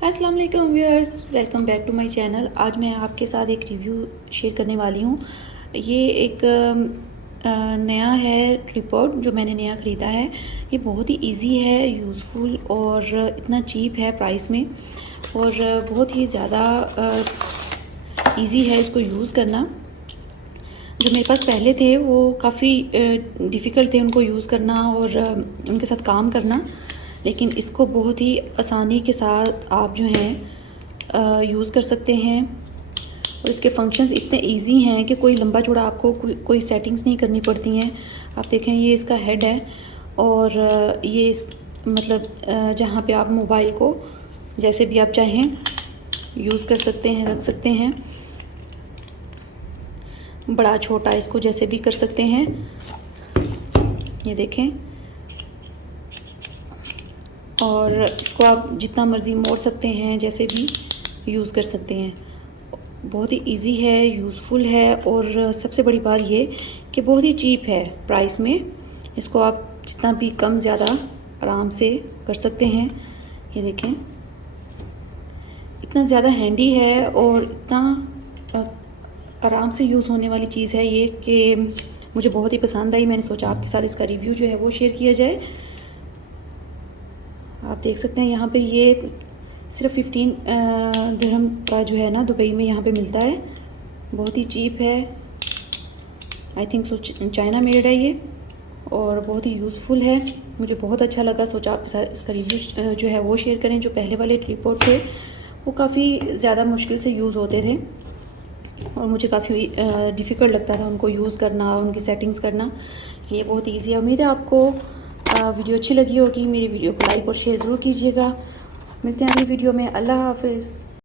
अस्सलाम वालेकुम viewers, welcome back to my channel. आज मैं आपके साथ एक रिव्यू शेयर करने वाली हूँ। ये एक नया है ट्रिपॉड जो मैंने नया ख़रीदा है। ये बहुत ही इजी है, यूज़फुल और इतना चीप है प्राइस में, और बहुत ही ज़्यादा इजी है इसको यूज़ करना। जो मेरे पास पहले थे वो काफ़ी डिफ़िकल्ट थे उनको यूज़ करना और उनके साथ काम करना, लेकिन इसको बहुत ही आसानी के साथ आप जो हैं यूज़ कर सकते हैं। और इसके फंक्शंस इतने इजी हैं कि कोई लंबा चौड़ा आपको कोई सेटिंग्स नहीं करनी पड़ती हैं। आप देखें, ये इसका हेड है और ये इस मतलब जहाँ पे आप मोबाइल को जैसे भी आप चाहें यूज़ कर सकते हैं, रख सकते हैं। बड़ा छोटा इसको जैसे भी कर सकते हैं। ये देखें, और इसको आप जितना मर्ज़ी मोड़ सकते हैं, जैसे भी यूज़ कर सकते हैं। बहुत ही इजी है, यूज़फुल है, और सबसे बड़ी बात ये कि बहुत ही चीप है प्राइस में। इसको आप जितना भी कम ज़्यादा आराम से कर सकते हैं। ये देखें, इतना ज़्यादा हैंडी है और इतना आराम से यूज़ होने वाली चीज़ है ये कि मुझे बहुत ही पसंद आई। मैंने सोचा आपके साथ इसका रिव्यू जो है वो शेयर किया जाए। आप देख सकते हैं यहाँ पे ये सिर्फ 15 दिरहम का जो है ना, दुबई में यहाँ पे मिलता है। बहुत ही चीप है, I think so China made है ये, और बहुत ही यूज़फुल है। मुझे बहुत अच्छा लगा। सोचा आपके साथ इसका रिव्यू जो है वो शेयर करें। जो पहले वाले ट्रिपॉड थे वो काफ़ी ज़्यादा मुश्किल से यूज़ होते थे और मुझे काफ़ी डिफ़िकल्ट लगता था उनको यूज़ करना, उनकी सेटिंग्स करना। ये बहुत ईजी है। उम्मीद है आपको वीडियो अच्छी लगी होगी। मेरी वीडियो को लाइक और शेयर ज़रूर कीजिएगा। मिलते हैं अगली वीडियो में। अल्लाह हाफ़िज़।